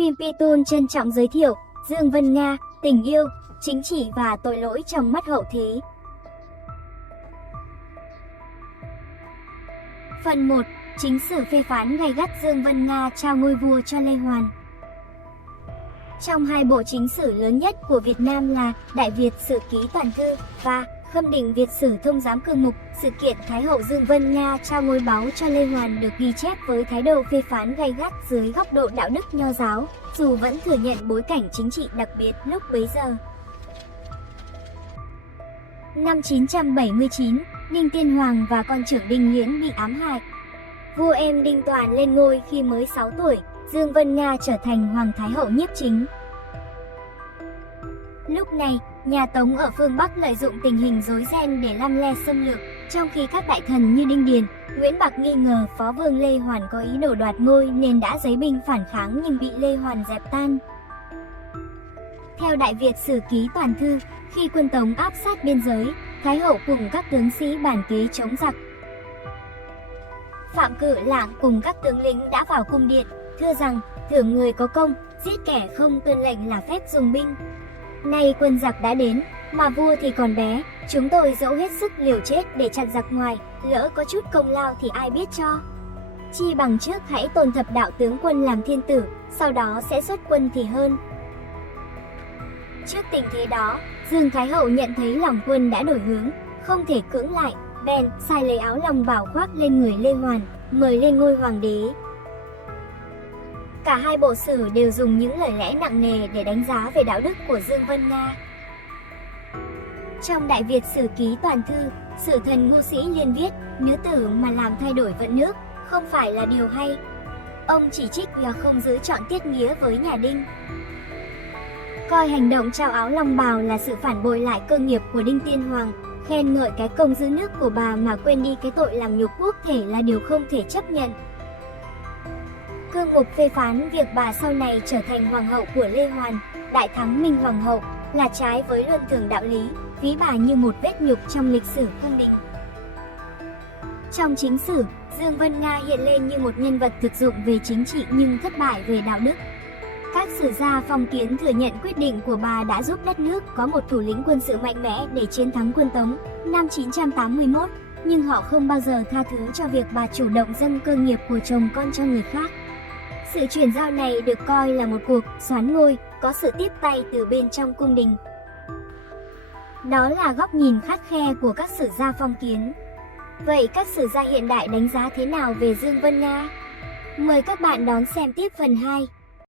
Phim Pitun trân trọng giới thiệu Dương Vân Nga, tình yêu, chính trị và tội lỗi trong mắt hậu thế. Phần 1. Chính sử phê phán gay gắt Dương Vân Nga trao ngôi vua cho Lê Hoàn. Trong hai bộ chính sử lớn nhất của Việt Nam là Đại Việt Sử Ký Toàn Thư và Khâm Định Việt Sử Thông Giám Cương Mục, sự kiện Thái hậu Dương Vân Nga trao ngôi báu cho Lê Hoàn được ghi chép với thái độ phê phán gay gắt dưới góc độ đạo đức nho giáo, dù vẫn thừa nhận bối cảnh chính trị đặc biệt lúc bấy giờ. Năm 979, Đinh Tiên Hoàng và con trưởng Đinh Liễn bị ám hại. Vua em Đinh Toàn lên ngôi khi mới 6 tuổi, Dương Vân Nga trở thành Hoàng Thái hậu nhiếp chính. Lúc này, nhà Tống ở phương Bắc lợi dụng tình hình rối ren để lăm le xâm lược, trong khi các đại thần như Đinh Điền, Nguyễn Bạc nghi ngờ phó vương Lê Hoàn có ý đồ đoạt ngôi nên đã giấy binh phản kháng nhưng bị Lê Hoàn dẹp tan. Theo Đại Việt Sử Ký Toàn Thư, khi quân Tống áp sát biên giới, Thái hậu cùng các tướng sĩ bàn kế chống giặc. Phạm Cự Lạng cùng các tướng lĩnh đã vào cung điện, thưa rằng thưởng người có công, giết kẻ không tuân lệnh là phép dùng binh. Nay quân giặc đã đến, mà vua thì còn bé, chúng tôi dẫu hết sức liều chết để chặn giặc ngoài, lỡ có chút công lao thì ai biết cho. Chi bằng trước hãy tôn thập đạo tướng quân làm thiên tử, sau đó sẽ xuất quân thì hơn. Trước tình thế đó, Dương Thái hậu nhận thấy lòng quân đã đổi hướng, không thể cưỡng lại, bèn sai lấy áo long bào khoác lên người Lê Hoàn, mời lên ngôi hoàng đế. Cả hai bộ sử đều dùng những lời lẽ nặng nề để đánh giá về đạo đức của Dương Vân Nga. Trong Đại Việt Sử Ký Toàn Thư, Sử thần Ngô Sĩ Liên viết, nữ tử mà làm thay đổi vận nước, không phải là điều hay. Ông chỉ trích là không giữ trọn tiết nghĩa với nhà Đinh. Coi hành động trao áo long bào là sự phản bội lại cơ nghiệp của Đinh Tiên Hoàng, khen ngợi cái công giữ nước của bà mà quên đi cái tội làm nhục quốc thể là điều không thể chấp nhận. Cương Mục phê phán việc bà sau này trở thành hoàng hậu của Lê Hoàn, Đại Thắng Minh Hoàng hậu, là trái với luân thường đạo lý, ví bà như một vết nhục trong lịch sử cung đình. Trong chính sử, Dương Vân Nga hiện lên như một nhân vật thực dụng về chính trị nhưng thất bại về đạo đức. Các sử gia phong kiến thừa nhận quyết định của bà đã giúp đất nước có một thủ lĩnh quân sự mạnh mẽ để chiến thắng quân Tống năm 981, nhưng họ không bao giờ tha thứ cho việc bà chủ động dâng cơ nghiệp của chồng con cho người khác. Sự chuyển giao này được coi là một cuộc soán ngôi, có sự tiếp tay từ bên trong cung đình. Đó là góc nhìn khắt khe của các sử gia phong kiến. Vậy các sử gia hiện đại đánh giá thế nào về Dương Vân Nga? Mời các bạn đón xem tiếp phần 2.